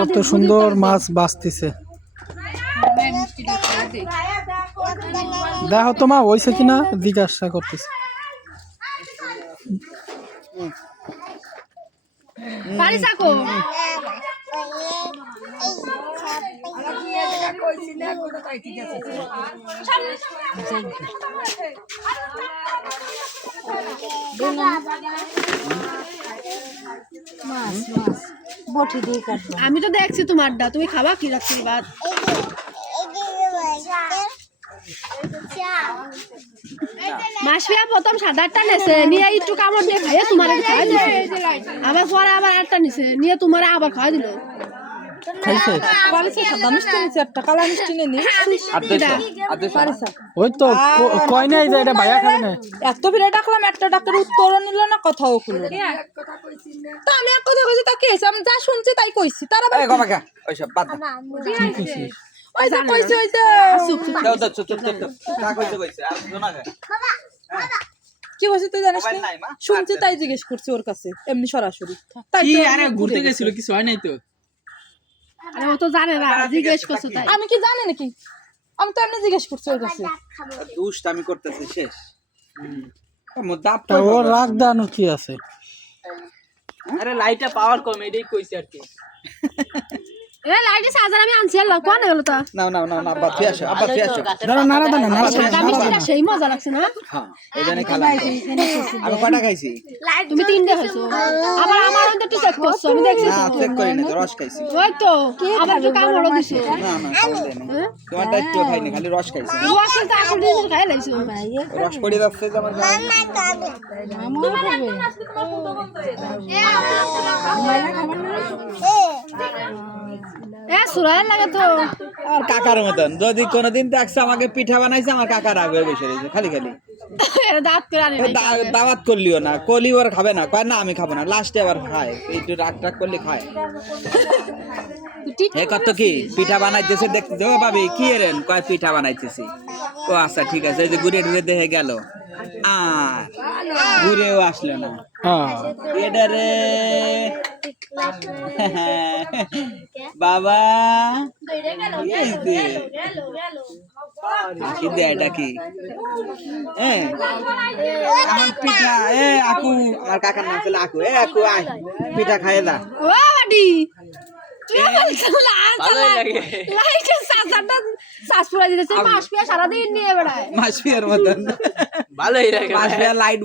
কত সুন্দর মাছ বাঁচতেছে। দেখো তো মা হয়েছে কিনা জিজ্ঞাসা করতেছে। আমি তো দেখছি তোমারটা, তুমি খাবা কি রাত্রি ভাত? মাসিয়া প্রথম সাদারটা নেছে নিয়ে একটু কামড় দিয়ে খাইয়ে তোমার খাওয়া দিল, আবার পরে আবার আটটা নিছে নিয়ে তোমার আবার খাওয়া দিল। ওই তো কয় নাই যে এটা ভাইয়া খাবে না। এত ভিড়ে ডাকলাম, একটা ডাক্তার উত্তরও নিল না, কথাও কইল না। তা আমি এক কথা কইছি, তা কি হইছে? আমি যা শুনছি তাই কইছি। তারা এই গমাকা ওইসব বাদ দাও। কি কইছিস? ওই যে কইছে ওই যে দাও দাও চুপ চুপ চুপ। তা কইছে আর শোনা যায়। কি কইছে তুই জানিস মোবাইল না? নাই মা। শুনছি তাই জিজ্ঞেস করছি ওর কাছে, এমনি সরাসরি। তাই কি তো আরে ঘুরতে গেছিল, কিছু হয় নাই তো? আরে ও তো জানে না, জিজ্ঞেস করছো তাই। আমি কি জানি নাকি? আমি তো এমনি জিজ্ঞেস করছি ওর কাছে। দুষ্টামি করতেছে শেষ। দাপ তা ওর রাগ দানো কি আছে? আরে লাইটটা পাওয়ার কম, এটাই কইছে আর কি। এ লাইটে চার্জার আমি আনছি, আর কোন গেল তা? নাও নাও নাও আব্বা ফিরে আসো, আব্বা ফিরে আসো। দাঁড়া নাড়া দানা নাড়া ঢাকা মিষ্টিটা সেই মজা লাগছে না? হ্যাঁ এখানে খেলা। আমি কয়টা খাইছি? তুমি তিনটে খাইছো, আবার আমার অন্তর চেক করছো, আমি দেখছি না তো। চেক করি না, তো রস খাইছি। ওই তো আবার একটু কামড়ও দিছো। না না খাওয়া দেয় না। তোমারটা একটু খাইনি, খালি রস খাইছি। রসের তো আসল জিনিস খাই লাইছো। রস পড়ে যাচ্ছে যে আমার গায়ে। এ সুরাই লাগে তো। আর কাকার মতন যদি কোনোদিন দেখছে আমাকে পিঠা বানাইছে, আমার কাকা রাগ হয়ে বসে রয়েছে খালি খালি। এর দাঁত করে আনি নাই। দাওয়াত করলিও না, কলি ওর খাবে না, কয় না আমি খাবো না, লাস্টে আবার খায়, একটু রাগ টাগ করলে খায়। ঠিক এ কত কি পিঠা বানাইতেছে দেখতে, ও ভাবি কি এরেন, কয় পিঠা বানাইতেছি। ও আচ্ছা ঠিক আছে, এই যে ঘুরে ঘুরে দেখে গেল, আর ঘুরেও আসলো না। হ্যাঁ এটা রে বাবা কি দে, এটা কি? হ্যাঁ আমার পিঠা। এ আকু, আমার কাকার নাম ছিল আকু। এ আকু আয় পিঠা খাইয়ে দা। ও বাডি তুই বলছিস লাইটের চার্জারটা চার্জ পুরা দিতেছে, মাস পিয়া সারা দিন নিয়ে বেড়ায়। মাসপিয়ার মতন ভালোই লাগে। মাসপিয়া লাইট